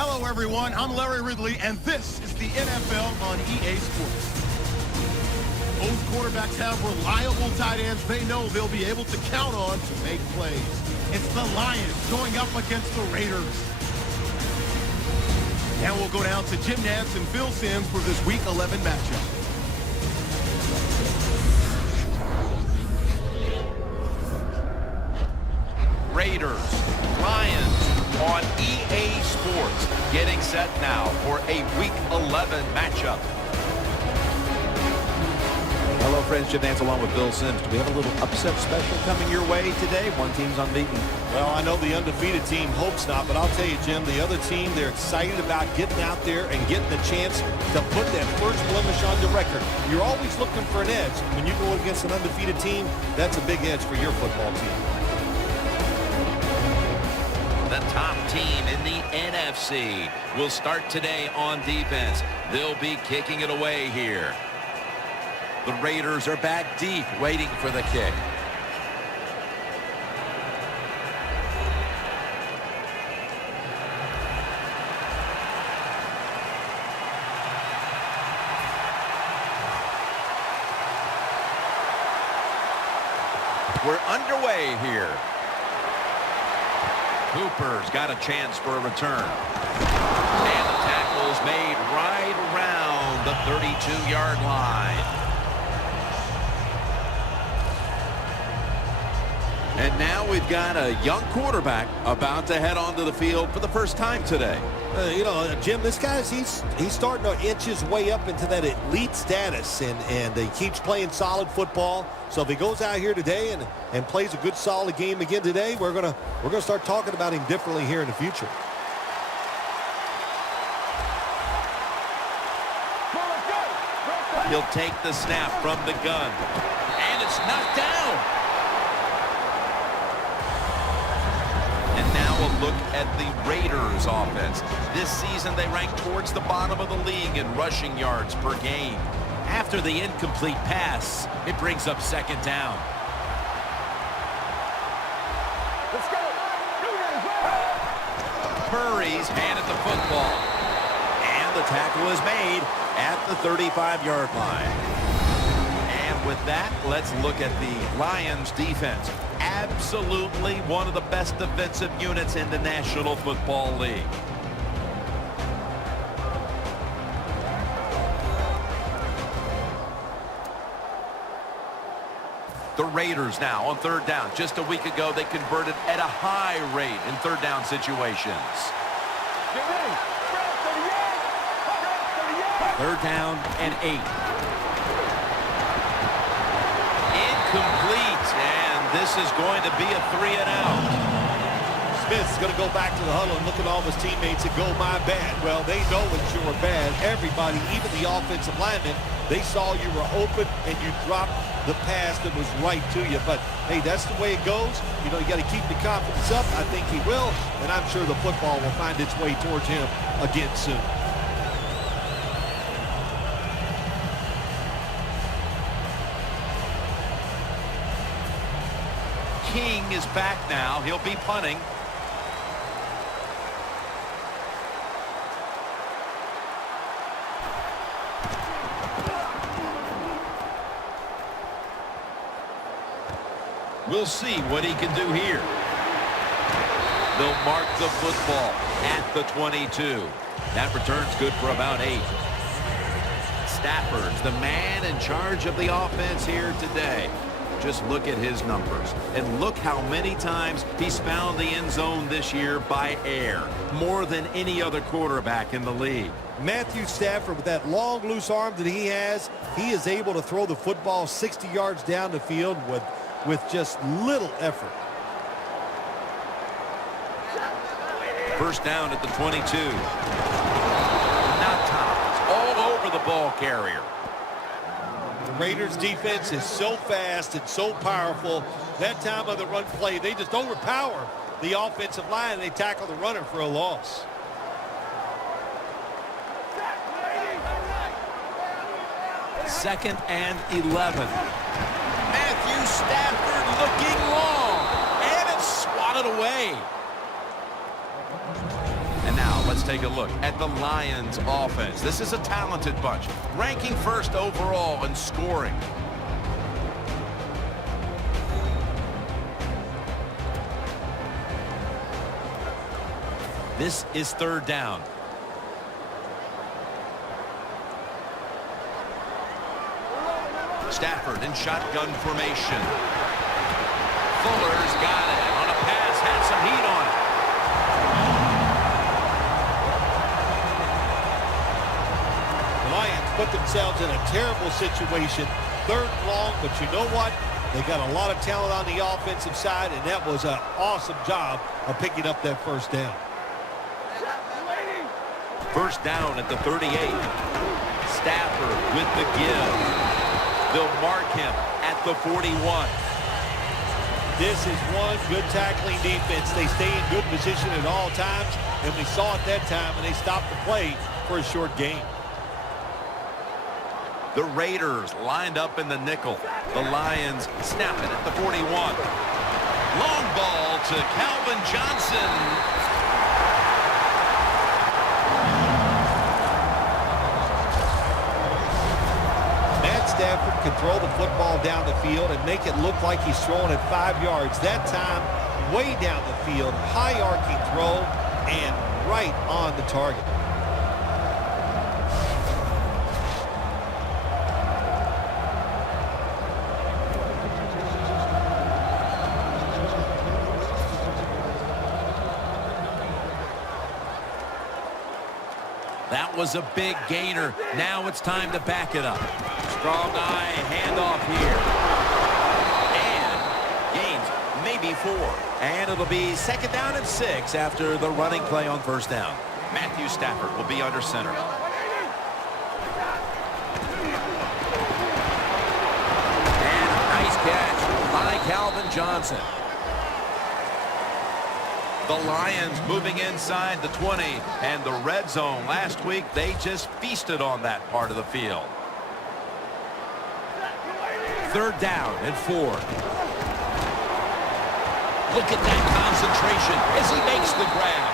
Hello, everyone. I'm Larry Ridley, and this is the NFL on EA Sports. Both quarterbacks have reliable tight ends they know they'll be able to count on to make plays. It's the Lions going up against the Raiders. Now we'll go down to Jim Nantz and Phil Simms for this Week 11 matchup. Raiders, Lions on EA Sports. Getting set now for a Week 11 matchup. Hello, friends. Jim Nantz along with Bill Simms. Do we have a little upset special coming your way today? One team's unbeaten. Well, I know the undefeated team hopes not, but I'll tell you, Jim, the other team, they're excited about getting out there and getting the chance to put that first blemish on the record. You're always looking for an edge. When you go against an undefeated team, that's a big edge for your football team. The top team in the NFC will start today on defense. They'll be kicking it away here. The Raiders are back deep, waiting for the kick. We're underway here. Cooper's got a chance for a return. And the tackle's made right around the 32-yard line. And now we've got a young quarterback about to head onto the field for the first time today. You know, Jim, this guy's he's starting to inch his way up into that elite status, and he keeps playing solid football. So if he goes out here today and plays a good solid game again today, we're gonna start talking about him differently here in the future. He'll take the snap from the gun, and it's knocked down. And now a look at the Raiders offense. This season they rank towards the bottom of the league in rushing yards per game. After the incomplete pass, it brings up second down. Let's go. Murray's handed the football. And the tackle is made at the 35-yard line. And with that, let's look at the Lions defense. Absolutely one of the best defensive units in the National Football League. The Raiders now on third down. Just a week ago, they converted at a high rate in third down situations. Get ready. 38. Third down and 8. Incomplete, and this is going to be a 3-and-out. Smith's going to go back to the huddle and look at all his teammates and go, my bad. Well, they know it's your bad. Everybody, even the offensive linemen, they saw you were open and you dropped the pass that was right to you. But, hey, that's the way it goes. You know, you got to keep the confidence up. I think he will, and I'm sure the football will find its way towards him again soon. King is back now. He'll be punting. We'll see what he can do here. They'll mark the football at the 22. That return's good for about 8. Stafford's the man in charge of the offense here today. Just look at his numbers. And look how many times he's found the end zone this year by air. More than any other quarterback in the league. Matthew Stafford, with that long, loose arm that he has, he is able to throw the football 60 yards down the field with just little effort. First down at the 22. Not topped. All over the ball carrier. The Raiders defense is so fast and so powerful. That time of the run play, they just overpower the offensive line. They tackle the runner for a loss. Second and 11. Matthew Stafford looking long. And it's swatted away. And now Let's take a look at the Lions offense. This is a talented bunch, ranking first overall in scoring. This is third down. Stafford in shotgun formation. Fuller's got it on a pass, had some heat on it. The Lions put themselves in a terrible situation. Third and long, but you know what? They got a lot of talent on the offensive side, and that was an awesome job of picking up that first down. First down at the 38. Stafford with the give. They'll mark him at the 41. This is one good tackling defense. They stay in good position at all times, and we saw it that time, and they stopped the play for a short gain. The Raiders lined up in the nickel. The Lions snap it at the 41. Long ball to Calvin Johnson. Stafford can throw the football down the field and make it look like he's throwing it 5 yards. That time, way down the field, high arcing throw, and right on the target. That was a big gainer. Now it's time to back it up. Strong eye handoff here. And gains maybe 4. And it'll be second down and 6 after the running play on first down. Matthew Stafford will be under center. And nice catch by Calvin Johnson. The Lions moving inside the 20 and the red zone. Last week, they just feasted on that part of the field. Third down and 4. Look at that concentration as he makes the grab.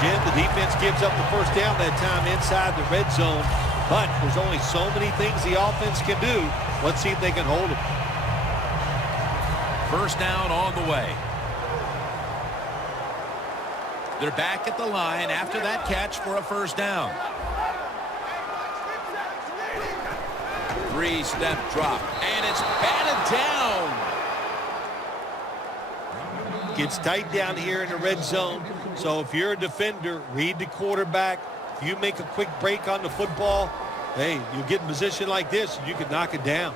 Jim, the defense gives up the first down that time inside the red zone, but there's only so many things the offense can do. Let's see if they can hold it. First down on the way. They're back at the line after that catch for a first down. 3-step drop, and it's batted down. Gets tight down here in the red zone, so if you're a defender, read the quarterback. If you make a quick break on the football, hey, you get in position like this, you can knock it down.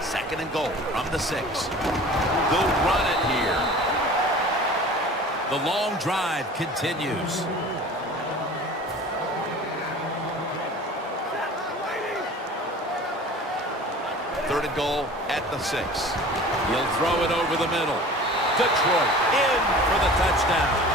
Second and goal from the 6. They'll run it here. The long drive continues. Third and goal at the 6. He'll throw it over the middle. Detroit in for the touchdown.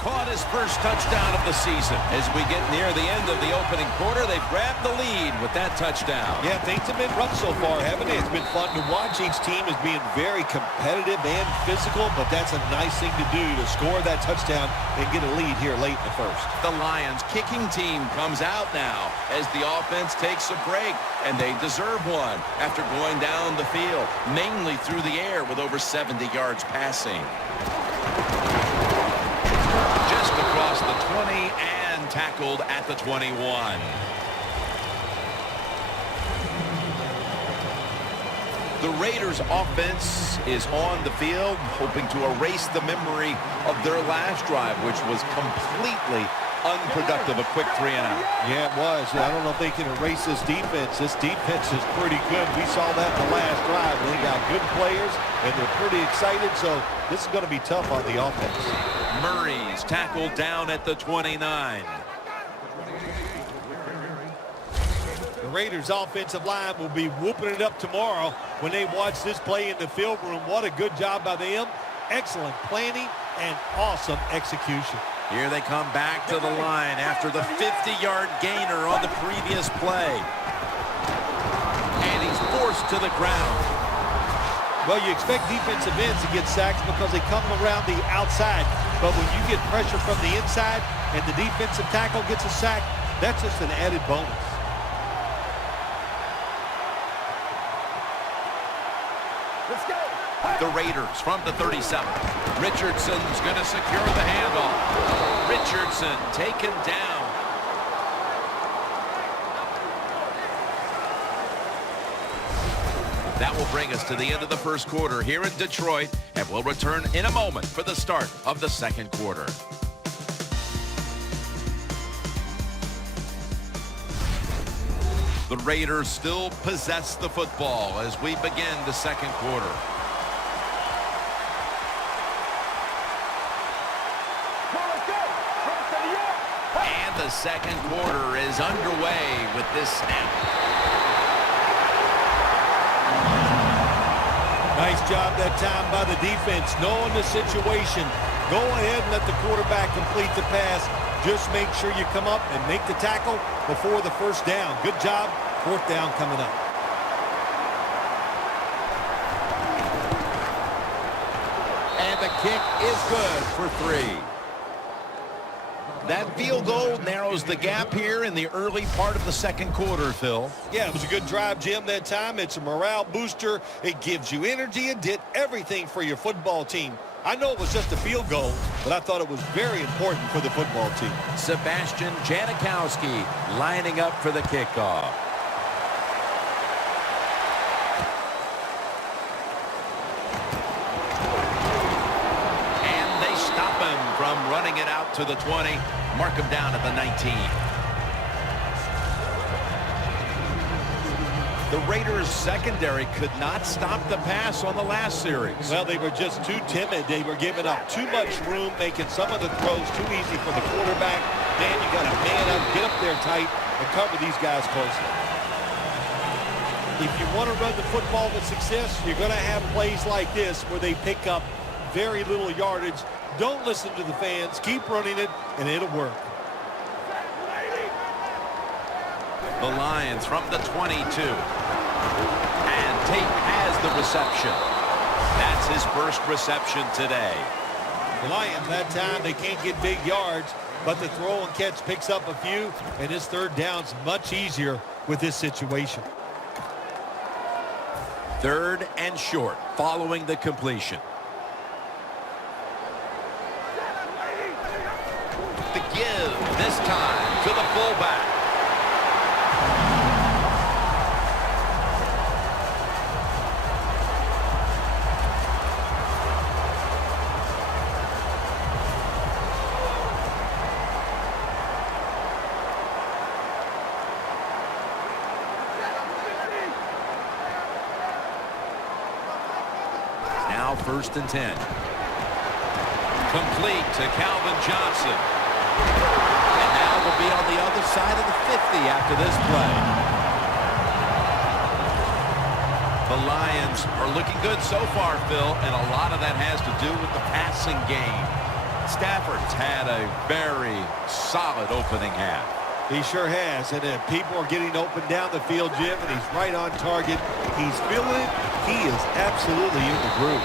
Caught his first touchdown of the season. As we get near the end of the opening quarter, they've grabbed the lead with that touchdown. Yeah, things have been rough so far, haven't they? It's been fun to watch. Each team is being very competitive and physical, but that's a nice thing to do, to score that touchdown and get a lead here late in the first. The Lions kicking team comes out now as the offense takes a break, and they deserve one after going down the field, mainly through the air with over 70 yards passing. Just across the 20 and tackled at the 21. The Raiders offense is on the field, hoping to erase the memory of their last drive, which was completely unproductive, a quick 3 and out. Yeah, it was. I don't know if they can erase this defense. This defense is pretty good. We saw that in the last drive. They got good players, and they're pretty excited, so this is going to be tough on the offense. Murray's tackled down at the 29. Raiders offensive line will be whooping it up tomorrow when they watch this play in the film room. What a good job by them. Excellent planning and awesome execution. Here they come back to the line after the 50-yard gainer on the previous play. And he's forced to the ground. Well, you expect defensive ends to get sacks because they come around the outside. But when you get pressure from the inside and the defensive tackle gets a sack, that's just an added bonus. Let's go. The Raiders from the 37. Richardson's going to secure the handoff. Richardson taken down. That will bring us to the end of the first quarter here in Detroit, and we'll return in a moment for the start of the second quarter. The Raiders still possess the football as we begin the second quarter. And the second quarter is underway with this snap. Nice job that time by the defense, knowing the situation. Go ahead and let the quarterback complete the pass. Just make sure you come up and make the tackle before the first down. Good job. Fourth down coming up. And the kick is good for 3. That field goal narrows the gap here in the early part of the second quarter, Phil. Yeah, it was a good drive, Jim, that time. It's a morale booster. It gives you energy. It did everything for your football team. I know it was just a field goal, but I thought it was very important for the football team. Sebastian Janikowski lining up for the kickoff. And they stop him from running it out to the 20. Mark him down at the 19. The Raiders secondary could not stop the pass on the last series. Well, they were just too timid. They were giving up too much room, making some of the throws too easy for the quarterback. Man, you got to man up, get up there tight, and cover these guys closely. If you want to run the football with success, you're going to have plays like this where they pick up very little yardage. Don't listen to the fans. Keep running it, and it'll work. The Lions from the 22. And Tate has the reception. That's his first reception today. The Lions, that time, they can't get big yards, but the throw and catch picks up a few, and his third down's much easier with this situation. 3rd and short following the completion. The give this time to the fullback. Now 1st and 10. Complete to Calvin Johnson. And now we'll be on the other side of the 50 after this play. The Lions are looking good so far, Phil, and a lot of that has to do with the passing game. Stafford's had a very solid opening half. He sure has, and people are getting open down the field, Jim, and he's right on target. He's feeling it. He is absolutely in the groove.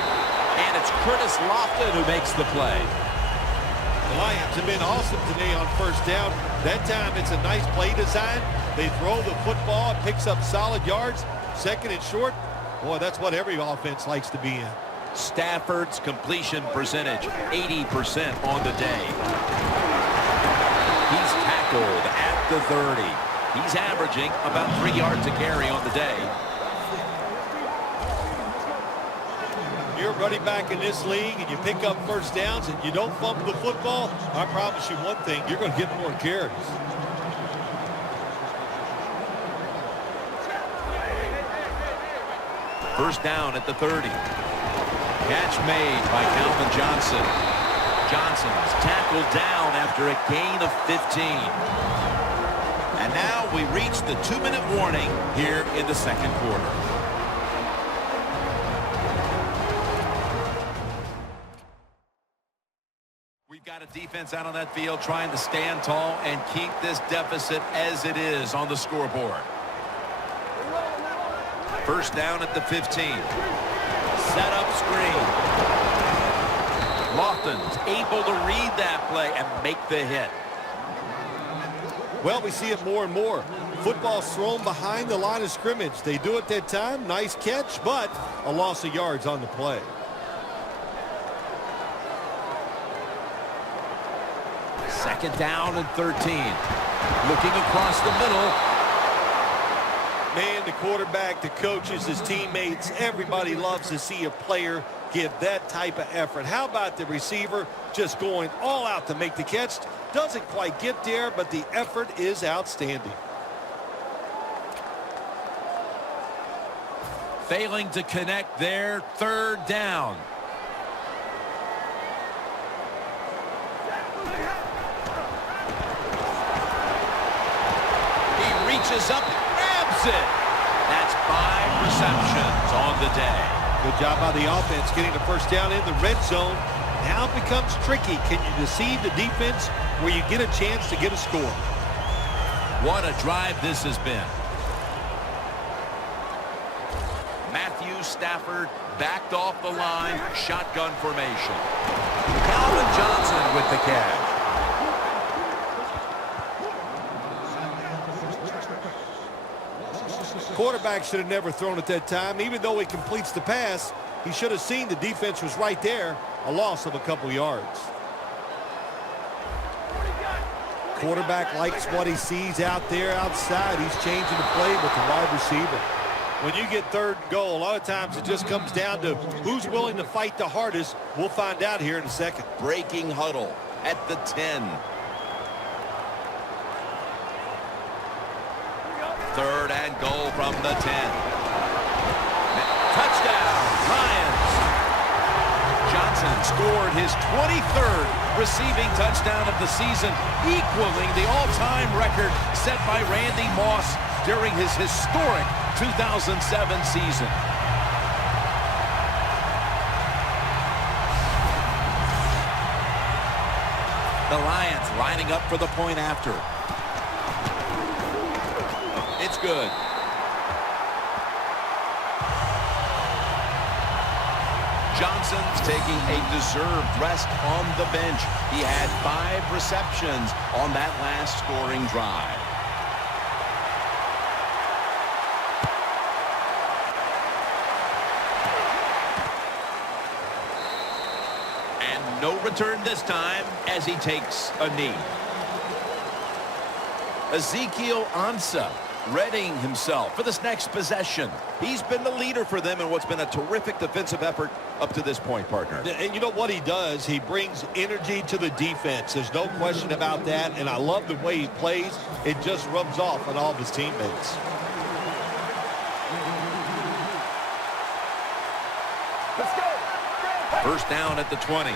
And it's Curtis Lofton who makes the play. The Lions have been awesome today on first down. That time it's a nice play design. They throw the football, it picks up solid yards. 2nd and short, boy, that's what every offense likes to be in. Stafford's completion percentage, 80% on the day. He's tackled at the 30. He's averaging about 3 yards a carry on the day. You're running back in this league and you pick up first downs and you don't fumble the football, I promise you one thing, you're going to get more carries. First down at the 30. Catch made by Calvin Johnson. Johnson's tackled down after a gain of 15. And now we reach the 2-minute warning here in the second quarter. We've got a defense out on that field trying to stand tall and keep this deficit as it is on the scoreboard. First down at the 15. Set up screen. Lofton's able to read that play and make the hit. Well, we see it more and more. Football's thrown behind the line of scrimmage. They do it that time. Nice catch, but a loss of yards on the play. Second down and 13. Looking across the middle. Man, the quarterback, the coaches, his teammates, everybody loves to see a player give that type of effort. How about the receiver just going all out to make the catch? Doesn't quite get there, but the effort is outstanding. Failing to connect there, third down. He reaches up and grabs it. That's 5 receptions on the day. Good job by the offense getting the first down in the red zone. Now it becomes tricky. Can you deceive the defense where you get a chance to get a score? What a drive this has been. Matthew Stafford backed off the line, shotgun formation. Calvin Johnson with the catch. Quarterback should have never thrown at that time. Even though he completes the pass, he should have seen the defense was right there. A loss of a couple yards. Quarterback likes what he sees out there outside. He's changing the play with the wide receiver. When you get third and goal, a lot of times it just comes down to who's willing to fight the hardest. We'll find out here in a second. Breaking huddle at the 10. Third and goal from the 10. Touchdown, Lions. Johnson scored his 23rd receiving touchdown of the season, equaling the all-time record set by Randy Moss during his historic 2007 season. The Lions lining up for the point after. It's good. Johnson's taking a deserved rest on the bench. He had 5 receptions on that last scoring drive. And no return this time as he takes a knee. Ezekiel Ansah readying himself for this next possession. He's been the leader for them in what's been a terrific defensive effort up to this point, partner. And you know what he does? He brings energy to the defense. There's no question about that, and I love the way he plays. It just rubs off on all of his teammates. Let's go. First down at the 20.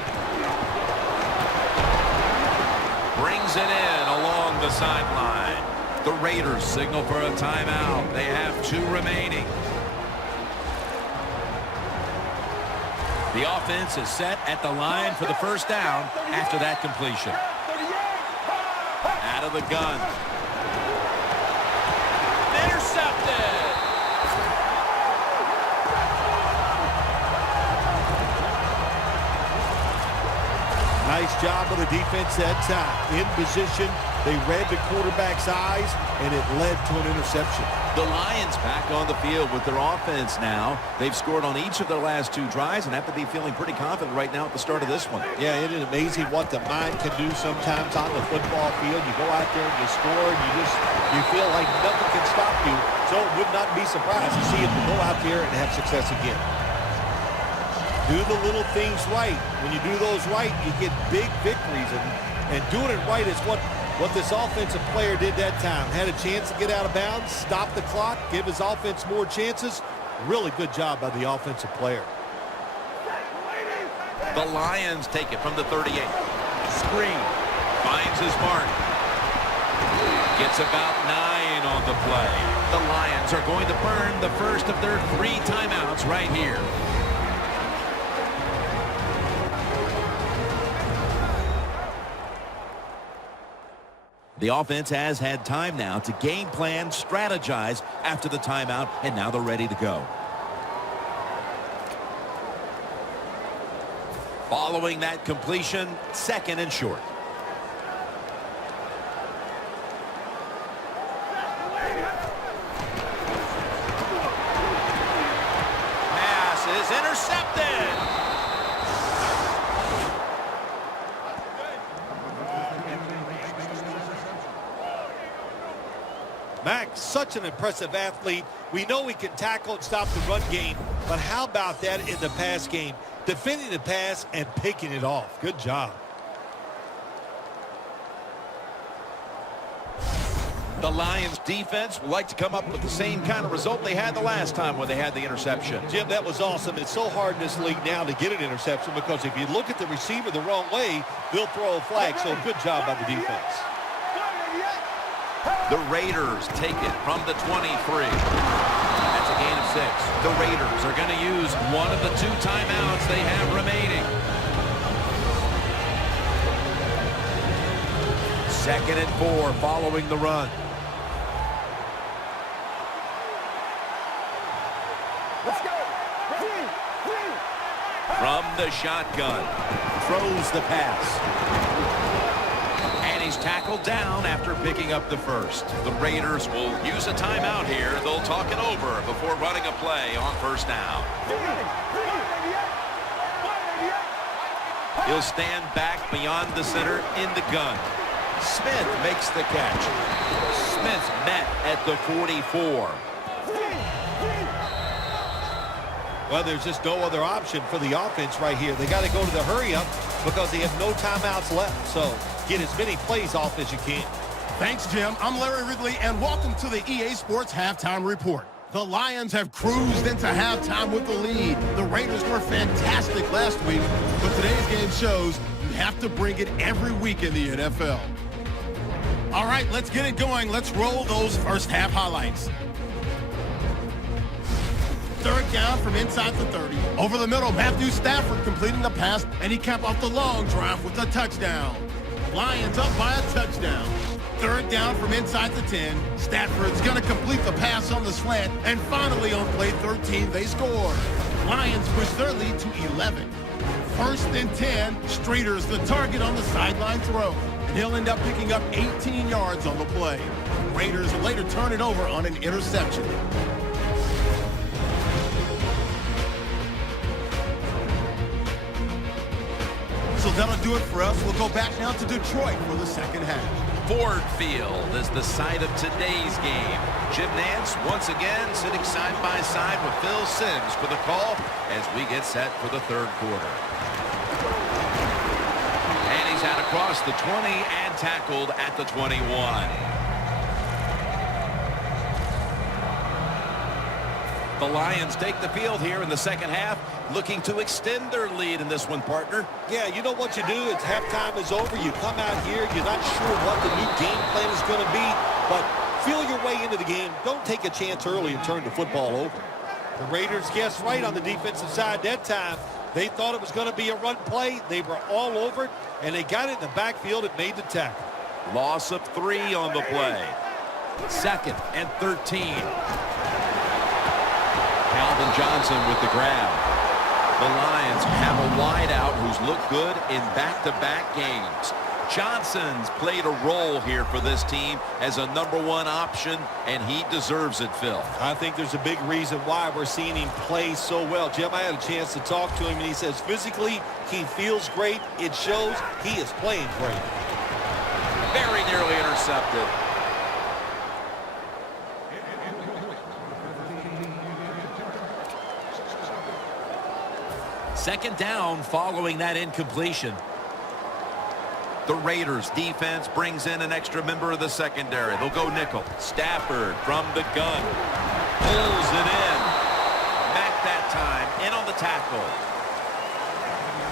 Brings it in along the sideline. The Raiders signal for a timeout. They have 2 remaining. The offense is set at the line for the first down after that completion. Out of the gun. Intercepted. Nice job of the defense that time. In position, they read the quarterback's eyes, and it led to an interception. The Lions back on the field with their offense now. They've scored on each of their last 2 drives and have to be feeling pretty confident right now at the start of this one. Yeah, it is amazing what the mind can do sometimes on the football field. You go out there and you score, and you feel like nothing can stop you. So it would not be surprised to see it to go out there and have success again. Do the little things right. When you do those right, you get big victories. And doing it right is what this offensive player did that time. Had a chance to get out of bounds, stop the clock, give his offense more chances. Really good job by the offensive player. The Lions take it from the 38. Screen. Finds his mark. Gets about 9 on play. The Lions are going to burn the first of their 3 timeouts right here. The offense has had time now to game plan, strategize after the timeout, and now they're ready to go. Following that completion, 2nd and short. Pass is intercepted. Max, such an impressive athlete. We know he can tackle and stop the run game, but how about that in the pass game? Defending the pass and picking it off. Good job. The Lions defense would like to come up with the same kind of result they had the last time when they had the interception. Jim, that was awesome. It's so hard in this league now to get an interception because if you look at the receiver the wrong way, they'll throw a flag. So good job by the defense. The Raiders take it from the 23. That's a gain of 6. The Raiders are going to use one of the 2 timeouts they have remaining. 2nd and 4 following the run. Let's go. From the shotgun. Throws the pass. And he's tackled down after picking up the first. The Raiders will use a timeout here. They'll talk it over before running a play on 1st down. He'll stand back beyond the center in the gun. Smith makes the catch. Smith met at the 44. Well, there's just no other option for the offense right here. They got to go to the hurry up because they have no timeouts left. So get as many plays off as you can. Thanks, Jim. I'm Larry Ridley, and welcome to the EA Sports Halftime Report. The Lions have cruised into halftime with the lead. The Raiders were fantastic last week, but today's game shows you have to bring it every week in the NFL. All right, let's get it going. Let's roll those first half highlights. 3rd down from inside the 30. Over the middle, Matthew Stafford completing the pass, and he capped off the long drive with a touchdown. Lions up by a touchdown. 3rd down from inside the 10. Stafford's going to complete the pass on the slant, and finally on play 13, they score. Lions push their lead to 11. 1st and 10, Streeter's the target on the sideline throw, and he'll end up picking up 18 yards on the play. Raiders later turn it over on an interception. So that'll do it for us. We'll go back now to Detroit for the 2nd half. Ford Field is the site of today's game. Jim Nance once again sitting side by side with Phil Simms for the call as we get set for the 3rd quarter. And he's out across the 20 and tackled at the 21. The Lions take the field here in the 2nd half, looking to extend their lead in this one, partner. Yeah, you know what you do? It's halftime is over. You come out here. You're not sure what the new game plan is going to be, but feel your way into the game. Don't take a chance early and turn the football over. The Raiders guessed right on the defensive side that time. They thought it was going to be a run play. They were all over it, and they got it in the backfield and made the tackle. Loss of 3 on the play. 2nd and 13. Calvin Johnson with the grab. The Lions have a wideout who's looked good in back-to-back games. Johnson's played a role here for this team as a #1 option, and he deserves it, Phil. I think there's a big reason why we're seeing him play so well. Jim, I had a chance to talk to him, and he says physically he feels great. It shows he is playing great. Very nearly intercepted. Second down following that incompletion. The Raiders defense brings in an extra member of the secondary. They'll go nickel. Stafford from the gun. Pulls it in. Back that time. In on the tackle.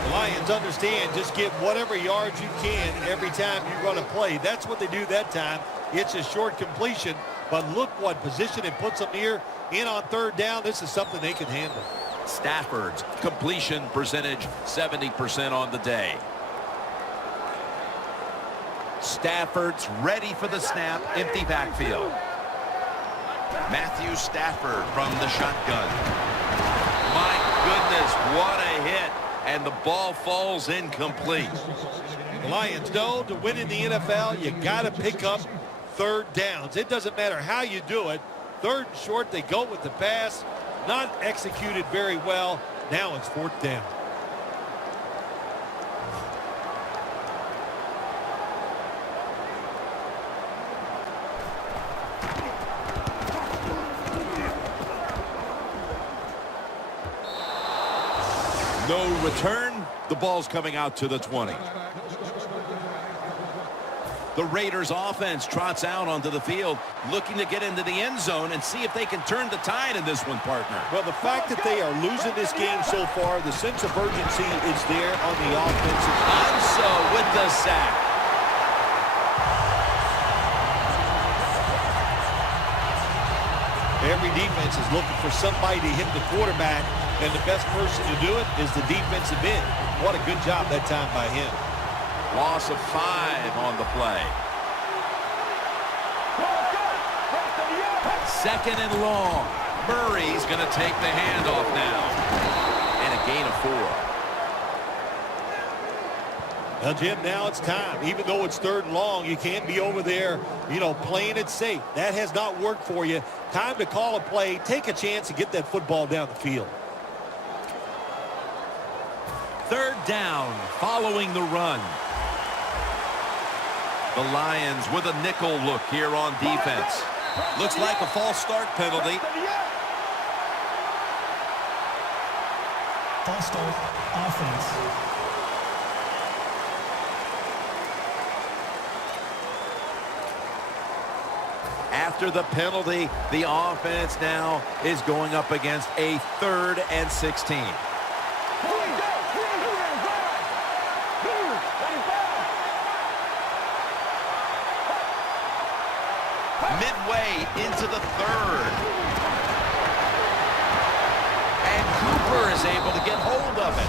The Lions understand just get whatever yards you can every time you run a play. That's what they do that time. It's a short completion, But look what position it puts them here in on third down. This is something they can handle. Stafford's completion percentage 70% on the day. Stafford's ready for the snap. Empty backfield. Matthew Stafford from the shotgun. My goodness, what a hit. And the ball falls incomplete. The Lions know to win in the NFL, you got to pick up third downs. It doesn't matter how you do it. Third and short, they go with the pass. Not executed very well. Now it's fourth down. No return. The ball's coming out to the 20. The Raiders offense trots out onto the field, looking to get into the end zone and see if they can turn the tide in this one, partner. Well, the fact that they are losing this game so far, the sense of urgency is there on the offensive side. Anso with the sack. Every defense is looking for somebody to hit the quarterback, and the best person to do it is the defensive end. What a good job that time by him. Loss of 5 on the play. Second and long. Murray's going to take the handoff now. And a gain of 4. Well, Jim, now it's time. Even though it's third and long, you can't be over there, playing it safe. That has not worked for you. Time to call a play, take a chance, and get that football down the field. Third down following the run. The Lions with a nickel look here on defense. Looks like a false start penalty. False start offense. After the penalty, the offense now is going up against a 3rd and 16. Midway into the 3rd. And Cooper is able to get hold of it.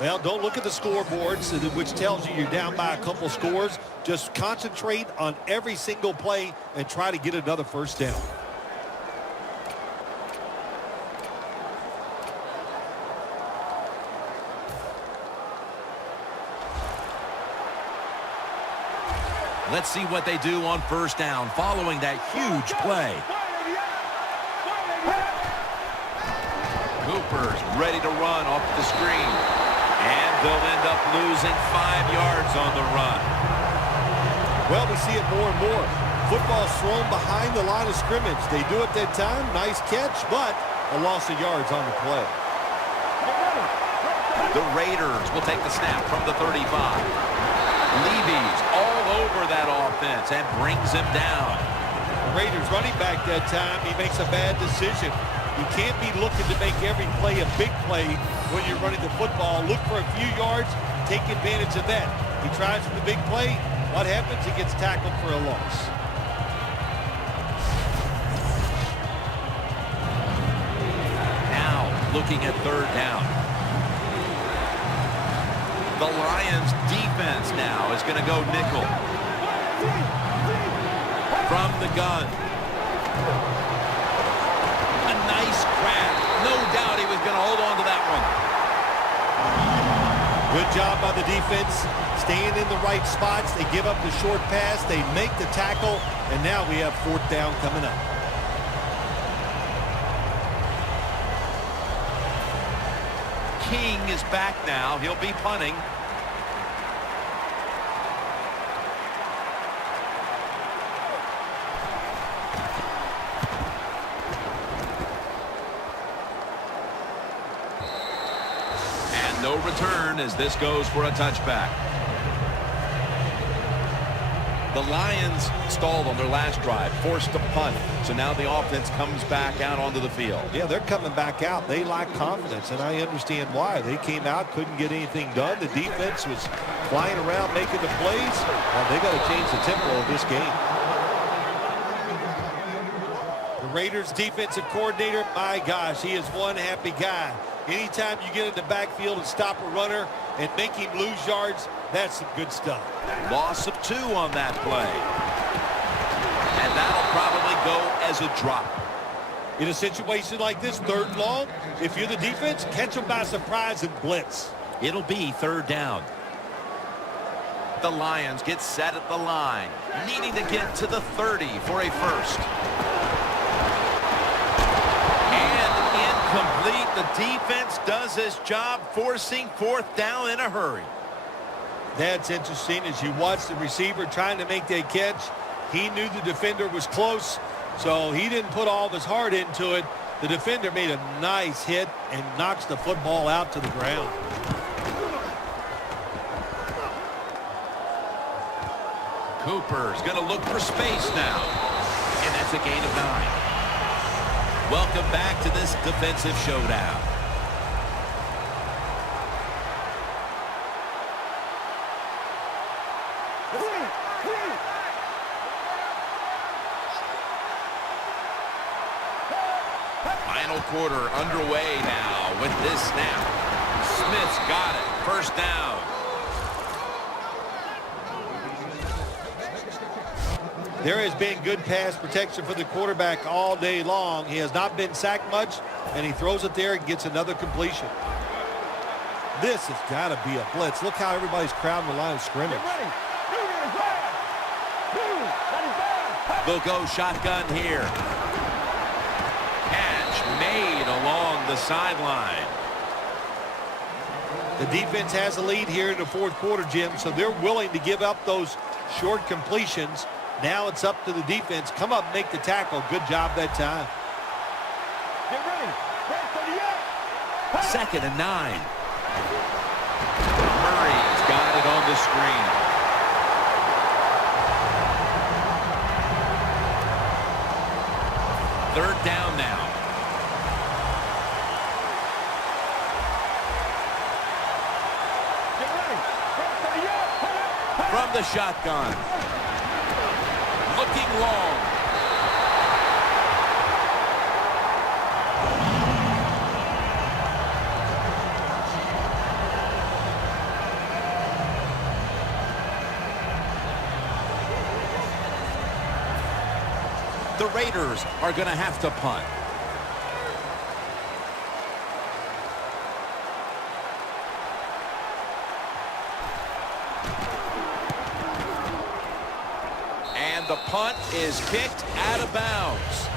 Well, don't look at the scoreboards, which tells you you're down by a couple scores. Just concentrate on every single play and try to get another first down. Let's see what they do on first down following that huge play. Cooper's ready to run off the screen. And they'll end up losing 5 yards on the run. Well, we see it more and more. Football's thrown behind the line of scrimmage. They do it that time. Nice catch, but a loss of yards on the play. The Raiders will take the snap from the 35. Levy's all over that offense and brings him down. The Raiders running back that time, he makes a bad decision. You can't be looking to make every play a big play when you're running the football. Look for a few yards, take advantage of that. He tries for the big play. What happens? He gets tackled for a loss. Now looking at third down. The Lions defense now is going to go nickel. From the gun. A nice grab. No doubt he was going to hold on to that one. Good job by the defense. Staying in the right spots. They give up the short pass. They make the tackle. And now we have fourth down coming up. King is back now. He'll be punting. And no return as this goes for a touchback. The Lions stalled on their last drive, forced to punt. So now the offense comes back out onto the field. Yeah, they're coming back out. They lack confidence, and I understand why. They came out, couldn't get anything done. The defense was flying around making the plays. Well, they got to change the tempo of this game. Raiders defensive coordinator, my gosh, he is one happy guy. Anytime you get in the backfield and stop a runner and make him lose yards, that's some good stuff. Loss of 2 on that play. And that'll probably go as a drop. In a situation like this, 3rd and long, if you're the defense, catch them by surprise and blitz. It'll be 3rd down. The Lions get set at the line, needing to get to the 30 for a first. And incomplete. The defense does its job, forcing 4th down in a hurry. That's interesting. As you watch the receiver trying to make that catch, he knew the defender was close, so he didn't put all of his heart into it. The defender made a nice hit and knocks the football out to the ground. Cooper's going to look for space now. And that's a gain of 9. Welcome back to this defensive showdown. Final quarter underway now with this snap. Smith's got it. 1st down. There has been good pass protection for the quarterback all day long. He has not been sacked much, and he throws it there and gets another completion. This has got to be a blitz. Look how everybody's crowding the line of scrimmage. They'll go shotgun here. Catch made along the sideline. The defense has a lead here in the 4th quarter, Jim, so they're willing to give up those short completions. Now it's up to the defense. Come up and make the tackle. Good job that time. Get ready. 2nd and 9. Murray's got it on the screen. Third down now. Get ready. From the shotgun. Looking long. The Raiders are going to have to punt. And the punt is kicked out of bounds.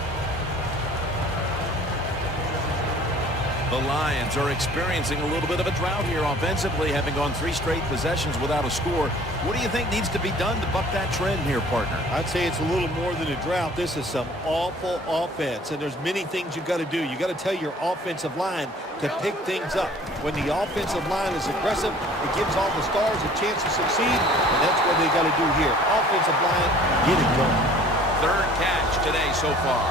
The Lions are experiencing a little bit of a drought here offensively, having gone 3 straight possessions without a score. What do you think needs to be done to buck that trend here, partner? I'd say it's a little more than a drought. This is some awful offense, and there's many things you've got to do. You've got to tell your offensive line to pick things up. When the offensive line is aggressive, it gives all the stars a chance to succeed, and that's what they got to do here. Offensive line, get it going. 3rd catch today so far.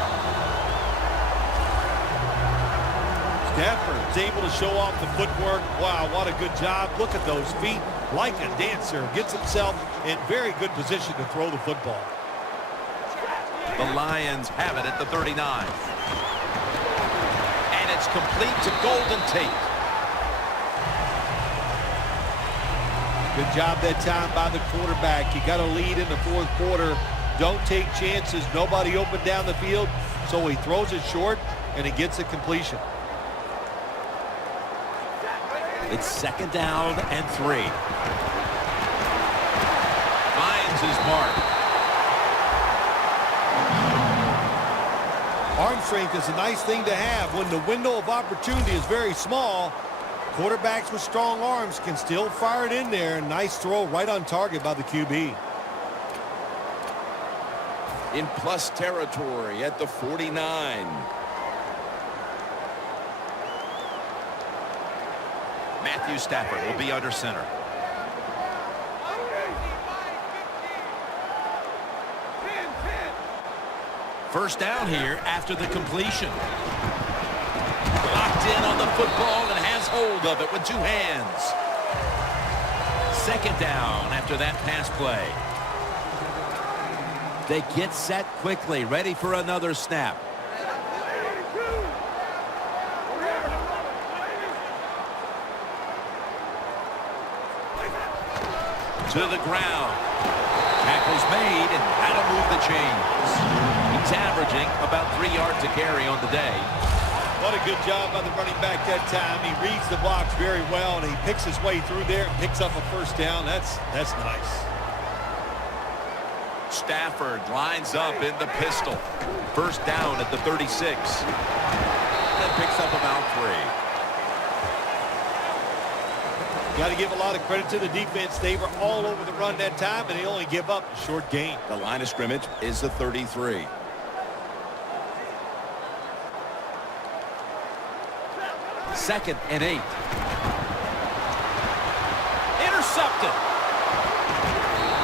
Stafford is able to show off the footwork. Wow, what a good job. Look at those feet. Like a dancer. Gets himself in very good position to throw the football. The Lions have it at the 39. And it's complete to Golden Tate. Good job that time by the quarterback. You got a lead in the 4th quarter. Don't take chances. Nobody open down the field. So he throws it short, and he gets a completion. It's 2nd down and 3. Finds his mark. Arm strength is a nice thing to have. When the window of opportunity is very small, quarterbacks with strong arms can still fire it in there. Nice throw right on target by the QB. In plus territory at the 49. Matthew Stafford will be under center. First down here after the completion. Locked in on the football and has hold of it with 2 hands. 2nd down after that pass play. They get set quickly, ready for another snap. to the ground. Tackle's made, and that'll move the chains. He's averaging about 3 yards a carry on the day. What a good job by the running back that time. He reads the blocks very well, and he picks his way through there and picks up a first down. That's nice. Stafford lines up in the pistol. First down at the 36. And picks up about 3. Got to give a lot of credit to the defense. They were all over the run that time, and they only give up a short gain. The line of scrimmage is the 33. Second and 8. Intercepted.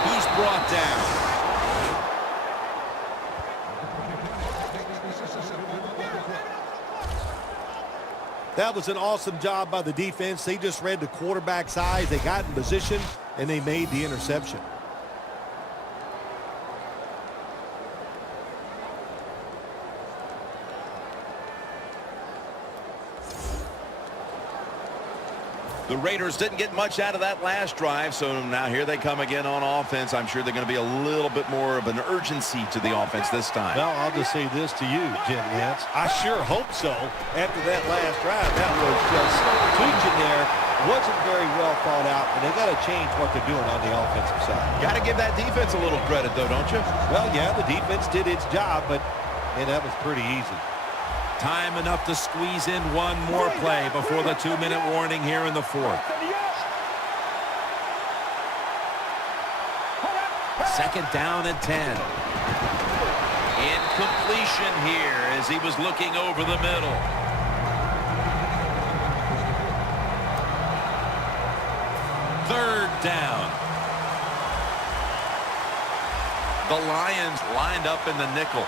He's brought down. That was an awesome job by the defense. They just read the quarterback's eyes. They got in position, and they made the interception. The Raiders didn't get much out of that last drive, so now here they come again on offense. I'm sure they're going to be a little bit more of an urgency to the offense this time. Well, I'll just say this to you, Jim Nance. I sure hope so. After that last drive, that was just tweaking there. Wasn't very well thought out, and they got to change what they're doing on the offensive side. Got to give that defense a little credit, though, don't you? Well, yeah, the defense did its job, but that was pretty easy. Time enough to squeeze in one more play before the 2-minute warning here in the 4th. Second down and 10. Incompletion here as he was looking over the middle. Third down. The Lions lined up in the nickel.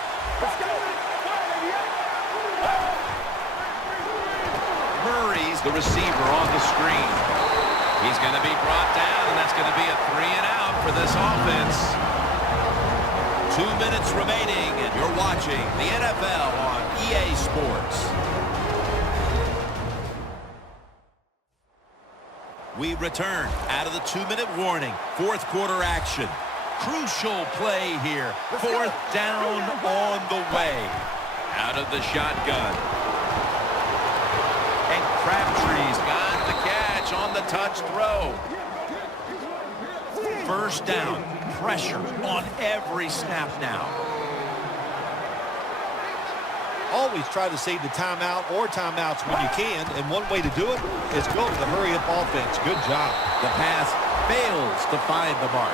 Murray's the receiver on the screen. He's going to be brought down, and that's going to be a 3-and-out for this offense. 2 minutes remaining, and you're watching the NFL on EA Sports. We return out of the 2-minute warning. 4th quarter action. Crucial play here. 4th down on the way. Out of the shotgun. And Crabtree's got the catch on the touch throw. First down. Pressure on every snap now. Always try to save the timeout or timeouts when you can, and one way to do it is go to the hurry-up offense. Good job. The pass fails to find the mark.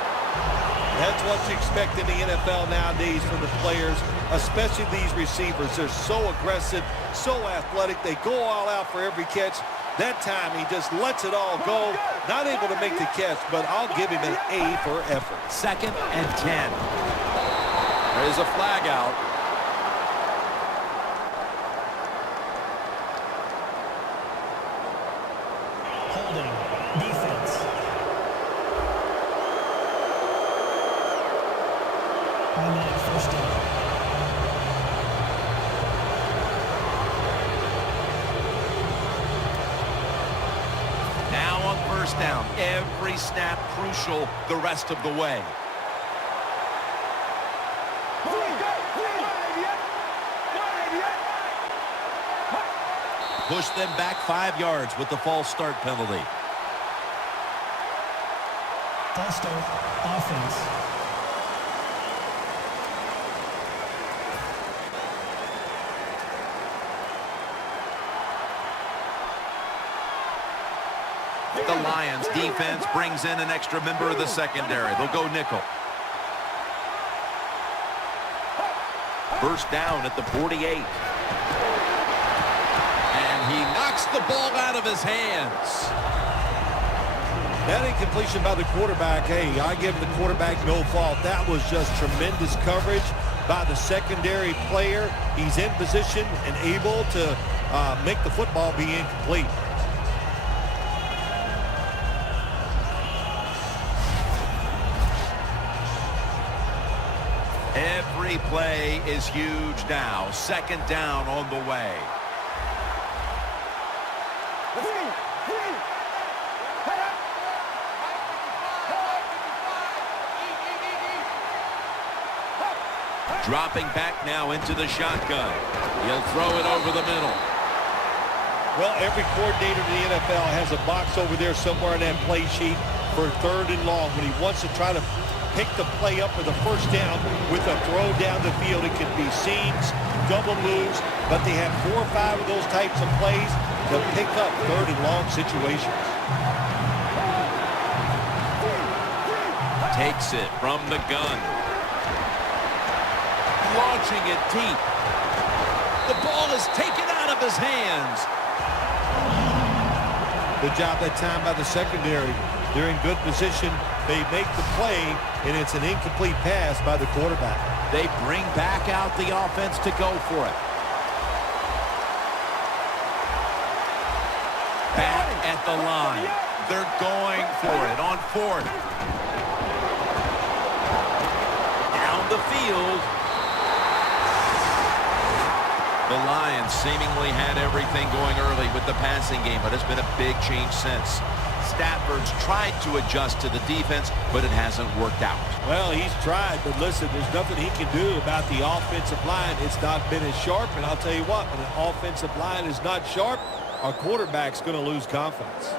That's what you expect in the NFL nowadays from the players, especially these receivers. They're so aggressive, so athletic. They go all out for every catch. That time, he just lets it all go. Not able to make the catch, but I'll give him an A for effort. Second and 10. There's a flag out. Holding. Defense. First down. Now on first down. Every snap crucial the rest of the way. Push them back 5 yards with the false start penalty. False start. Offense. The Lions defense brings in an extra member of the secondary. They'll go nickel. First down at the 48. And he knocks the ball out of his hands. That incompletion by the quarterback, hey, I give the quarterback no fault. That was just tremendous coverage by the secondary player. He's in position and able to make the football be incomplete. Every play is huge now. Second down on the way. Dropping back now into the shotgun. He'll throw it over the middle. Well, every coordinator in the NFL has a box over there somewhere in that play sheet for 3rd and long when he wants to try to pick the play up for the first down with a throw down the field. It could be seams, double moves, but they have 4 or 5 of those types of plays to pick up 3rd and long situations. Takes it from the gun. Launching it deep. The ball is taken out of his hands. Good job that time by the secondary. They're in good position. They make the play, and it's an incomplete pass by the quarterback. They bring back out the offense to go for it. Back at the line. They're going for it on 4th. Down the field. The Lions seemingly had everything going early with the passing game, but it's been a big change since. Stafford's tried to adjust to the defense, but it hasn't worked out. Well, he's tried, but listen, there's nothing he can do about the offensive line. It's not been as sharp, and I'll tell you what, when an offensive line is not sharp, our quarterback's going to lose confidence.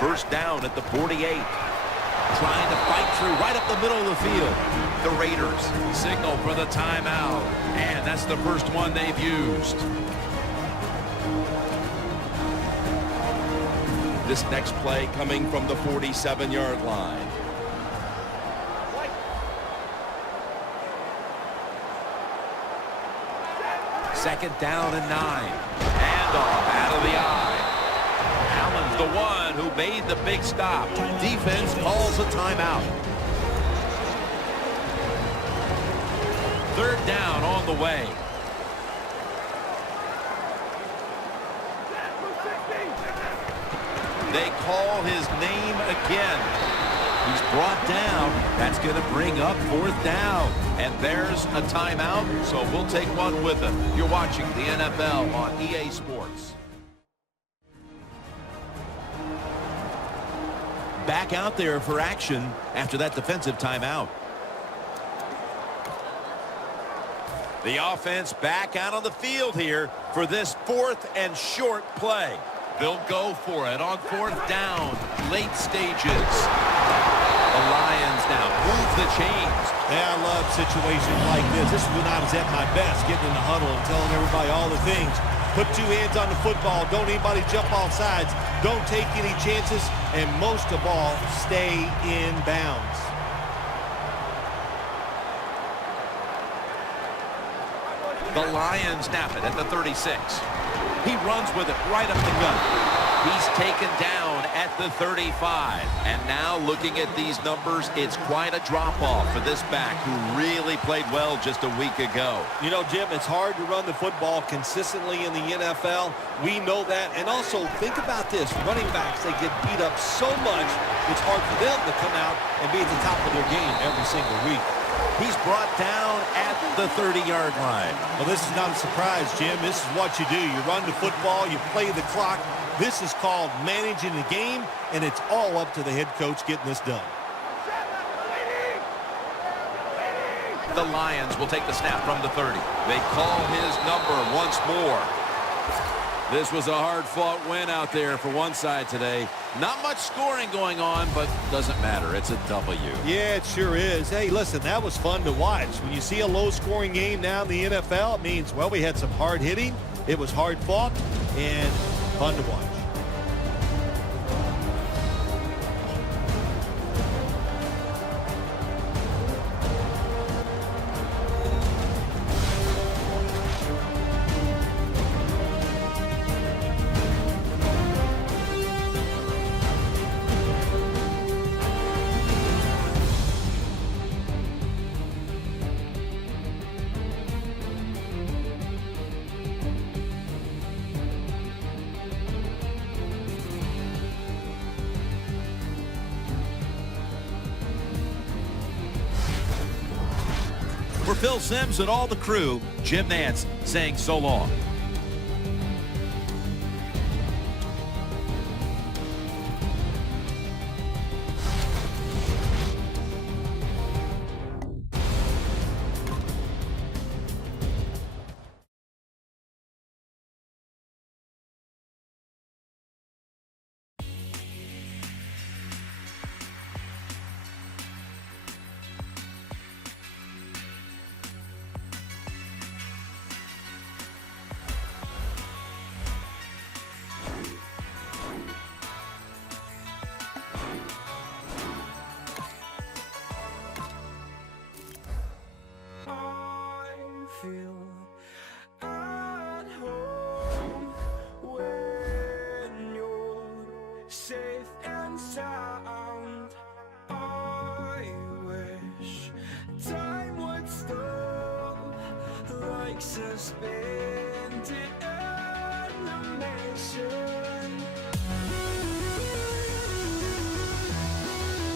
First down at the 48. Trying to fight through right up the middle of the field. The Raiders signal for the timeout, and that's the first one they've used. This next play coming from the 47-yard line. Second down and 9. Handoff out of the eye. Allen's the one who made the big stop. Defense calls a timeout. Third down on the way. They call his name again. He's brought down. That's going to bring up 4th down. And there's a timeout, so we'll take one with him. You're watching the NFL on EA Sports. Back out there for action after that defensive timeout. The offense back out on the field here for this 4th and short play. They'll go for it on 4th down, late stages. The Lions now move the chains. Yeah, I love situations like this. This is when I was at my best, getting in the huddle and telling everybody all the things. Put 2 hands on the football. Don't anybody jump off sides. Don't take any chances. And most of all, stay in bounds. The Lions snap it at the 36. He runs with it right up the gut. He's taken down at the 35. And now looking at these numbers, it's quite a drop-off for this back who really played well just a week ago. You know, Jim, it's hard to run the football consistently in the NFL. We know that. And also, think about this. Running backs, they get beat up so much, it's hard for them to come out and be at the top of their game every single week. He's brought down at the 30-yard line. Well, this is not a surprise, Jim. This is what you do. You run the football, you play the clock. This is called managing the game, and it's all up to the head coach getting this done. The Lions will take the snap from the 30. They call his number once more. This was a hard-fought win out there for one side today. Not much scoring going on, but doesn't matter. It's a W. Yeah, it sure is. Hey, listen, that was fun to watch. When you see a low-scoring game now in the NFL, it means, well, we had some hard hitting. It was hard-fought and fun to watch. For Phil Simms and all the crew, Jim Nantz saying so long. feel at home when you're safe and sound. I wish time would stop like suspended